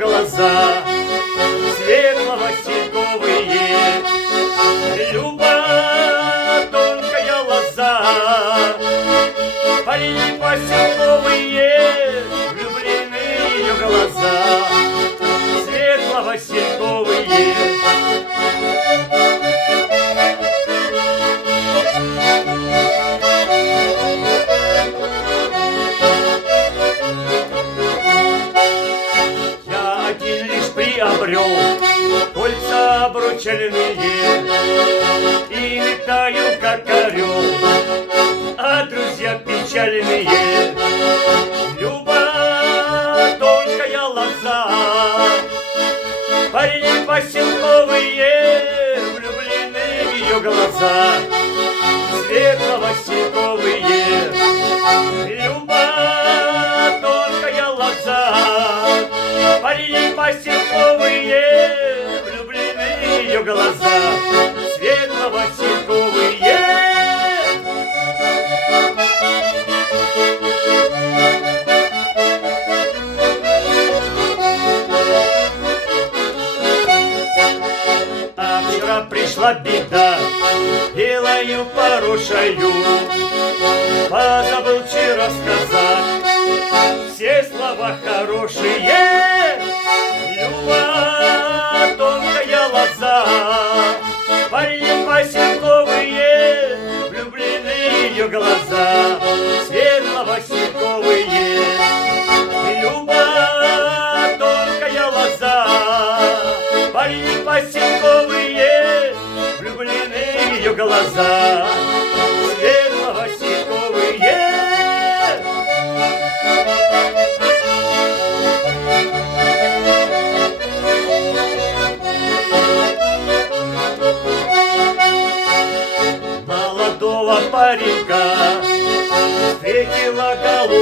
глаза светло-васильковые, Люба тонкая лоза, полили поселковые, влюблены ее глаза светло-васильковые. Приобрел кольца обручальные и летаю, как орел, а друзья печальные. Люба тонкая лоза, парни поселковые, влюблены в ее глаза светло-васильковые. Люба тонкая лоза, парни поселковые, влюблены в ее глаза светло-васильковые. А вчера пришла беда, делаю порушаю, позабыл вчера сказать все слова хорошие. Люба тонкая лоза, парни поселковые, влюблены в ее глаза светло-васильковые. Люба тонкая лоза, парни поселковые, влюблены в ее глаза светло-васильковые. Молодого паренька встретила голубка